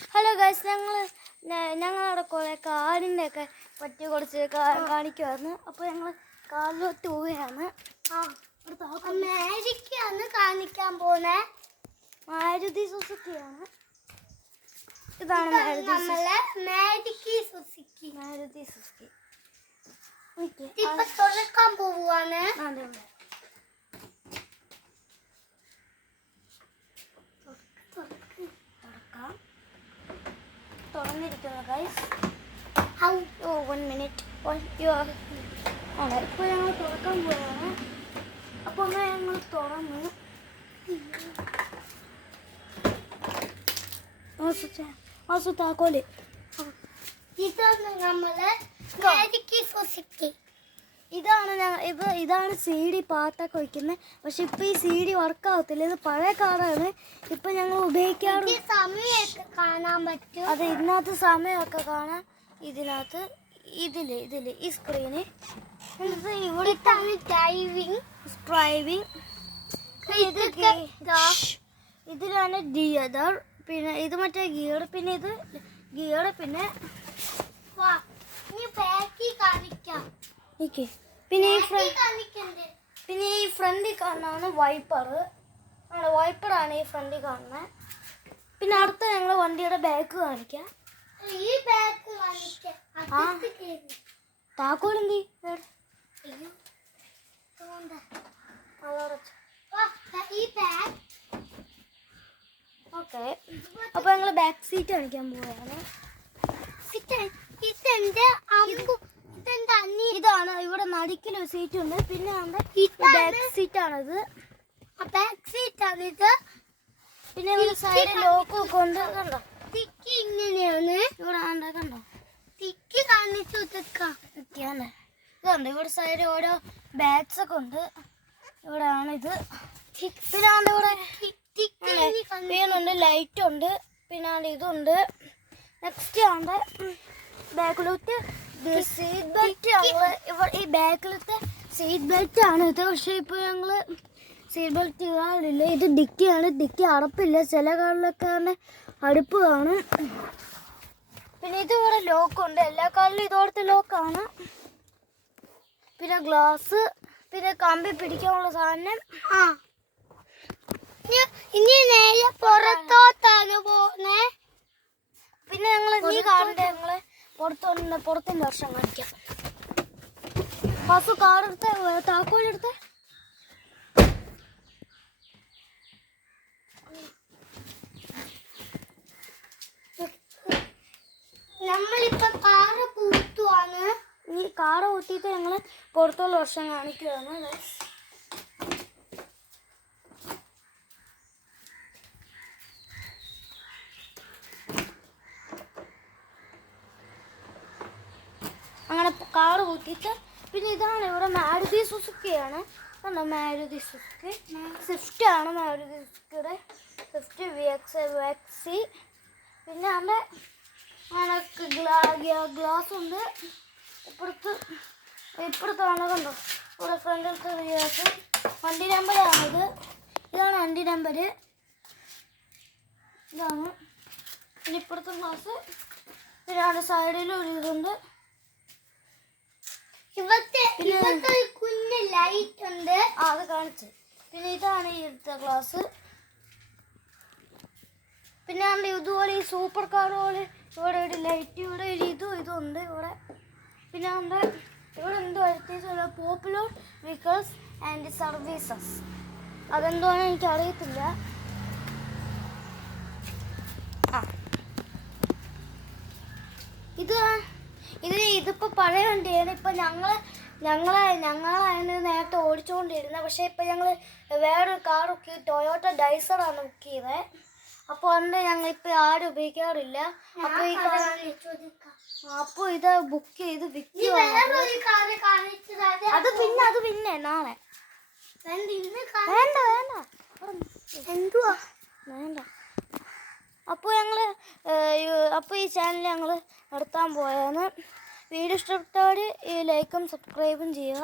Hello guys, ഞങ്ങളുടെ കുറേ കാടിൻ്റെയൊക്കെ പറ്റി കുറച്ച് കാണിക്കുമായിരുന്നു. അപ്പോൾ ഞങ്ങൾ കാറിലോട്ട് പോവുകയാണ്. മാജിക്കാണ് കാണിക്കാൻ പോകുന്നത്. മാരുതി സുസുക്കിയാണ്. ഇതാണ് മാരുതി സുസുക്കി. ഇപ്പൊ തുറക്കാൻ പോവുകയാണ്. തുറന്നിരിക്കുന്നു ഗൈസ്. 1 മിനിറ്റ്. ഇപ്പോൾ ഞങ്ങൾ തുറക്കാൻ പോവുകയാണ്. അപ്പോൾ ഞങ്ങൾ തുറന്നു. താക്കോല് ഇതാണ് നമ്മള് മാജിക് സുസുക്കി. ഇതാണ് CD പാട്ടൊക്കെ വയ്ക്കുന്നത്. പക്ഷെ ഇപ്പം ഈ CD വർക്കാവത്തില്ല. ഇത് പഴയ കാറാണ്. ഇപ്പം ഞങ്ങൾ ഉപയോഗിക്കാറ്. സമയമൊക്കെ കാണാൻ പറ്റും. അത് ഇതിനകത്ത് സമയമൊക്കെ കാണാം. ഇതില് ഈ സ്ക്രീന് ഇവിടെ ഡ്രൈവിംഗ്. ഇതിലാണ് ഗിയർ. പിന്നെ ഇത് മറ്റേ ഗിയർ. പിന്നെ ഇത് ഗിയർ. പിന്നെ പിന്നെ ഈ ഫ്രണ്ടിൽ കാണുന്നതാണ് വൈപ്പറാണ് ഈ ഫ്രണ്ടിൽ കാണുന്നത്. പിന്നെ അടുത്ത ഞങ്ങൾ വണ്ടിയുടെ ബാക്ക് കാണിക്കാം. താക്കോലെന്തി ഓക്കെ. അപ്പൊ ഞങ്ങൾ ബാക്ക് സീറ്റ് കാണിക്കാൻ പോവുകയാണ്. ഇതാണ് ഇവിടെ നടുക്കിലൊരു സീറ്റ് ഉണ്ട്. പിന്നെ ബാക്ക് സീറ്റാണിത്. പിന്നെ ഇവിടെ സൈഡ് ലോക്ക് ഒക്കെ ഉണ്ട്. കണ്ടോ ഇങ്ങനെയാണ് ഇവിടെ കണ്ടോ തിക്ക് കാണിച്ചു ഇതുണ്ട്. ഇവിടെ സൈഡ് ഓരോ ബാഗ്സ് ഒക്കെ ഉണ്ട്. ഇവിടെയാണ് ഇത്. പിന്നെ ഇവിടെ വീണുണ്ട്, ലൈറ്റ് ഉണ്ട്. പിന്നെ ഇതുണ്ട്. നെക്സ്റ്റ് ആണ് ബാക്കിലോട്ട് സീറ്റ് ബെൽറ്റ്. ഈ ബാക്കിലത്തെ സീറ്റ് ബെൽറ്റ് ആണ് ഇത്. പക്ഷെ ഇപ്പൊ ഞങ്ങള് സീറ്റ് ബെൽറ്റ് ഇടാറില്ല. ഇത് ഡിക്കിയാണ്. ഡിക്കി അടപ്പില്ല. ചില കാറിലൊക്കെ അടുപ്പ് കാണും. പിന്നെ ഇതിവിടെ ലോക്കുണ്ട്. എല്ലാ കാറിലും ഇതോടത്തെ ലോക്കാണ്. പിന്നെ ഗ്ലാസ്. പിന്നെ കമ്പി പിടിക്കാനുള്ള സാധനം. ഇനി നേരെ പുറത്തോട്ടാണ് പോകുന്നേ. പിന്നെ ഞങ്ങൾ ഈ കാറിന്റെ പുറത്തിന്റെ വർഷം കാണിക്കാം. ഫാസു കാറെടുത്ത് താക്കോലെടുത്ത്. നമ്മളിപ്പോ കാറ് പൂത്തുവാണ്. ഈ കാറ് കൂട്ടിയിട്ട് ഞങ്ങൾ പുറത്തുള്ള വർഷം കാണിക്കുകയാണ്. അങ്ങനെ കാറ് കൂട്ടിയിട്ട് പിന്നെ ഇതാണ് ഇവിടെ മാരുതി സുസുക്കിയാണ്. കണ്ടോ മാരുതി സുസുക്കി. സ്വിഫ്റ്റ് ആണ് മാരുതി സുസുക്കിയുടെ. Swift VX. പിന്നെ ഗ്ലാസ് ഉണ്ട്. ഇപ്പുറത്താണ് കണ്ടോ ഇവിടെ ഫ്രണ്ടിലത്തെ ഗ്ലാസ്. വണ്ടി നമ്പറാണിത്. ഇതാണ് വണ്ടി നമ്പർ. ഇതാണ്. പിന്നെ ഇപ്പുറത്തെ ഗ്ലാസ്. പിന്നെ സൈഡിലും ഒരു ഇതുണ്ട്. കുഞ്ഞ് ലൈറ്റ് ഉണ്ട്. അത് കാണിച്ച്. പിന്നെ ഇതാണ് ഈ എടുത്ത ഗ്ലാസ്. പിന്നെ ഇതുപോലെ ഈ സൂപ്പർ കാർ പോലെ ഇവിടെ ഒരു ലൈറ്റ്. ഇവിടെ ഒരു ഇതുണ്ട് ഇവിടെ. പിന്നെ ഇവിടെ എന്തോ വരുത്തിയിട്ടുള്ള പോപ്പുലർ വെഹിക്കിൾസ് ആൻഡ് സർവീസസ്. അതെന്തോന്ന് എനിക്ക് അറിയത്തില്ല. ഇതിപ്പോ പഴയ വണ്ടിയാണ്. ഇപ്പൊ ഞങ്ങളാണ് നേരത്തെ ഓടിച്ചുകൊണ്ടിരുന്നത്. പക്ഷെ ഇപ്പൊ ഞങ്ങള് വേറൊരു കാർ ബുക്ക് ടൊയോട്ട ഡൈസറാണ് ബുക്ക് ചെയ്തത്. അപ്പോൾ ഞങ്ങളിപ്പോ ആരും ഉപയോഗിക്കാറില്ല. അപ്പൊ ഇത് ബുക്ക് ചെയ്ത് വിൽക്കുക. അത് പിന്നെ നാളെ. വേണ്ട വേണ്ട. അപ്പോൾ ഈ ചാനൽ ഞങ്ങൾ നിർത്താൻ പോയാണ്. വീഡിയോ ഇഷ്ടപ്പെട്ടവർ ലൈക്കും സബ്സ്ക്രൈബും ചെയ്യുക.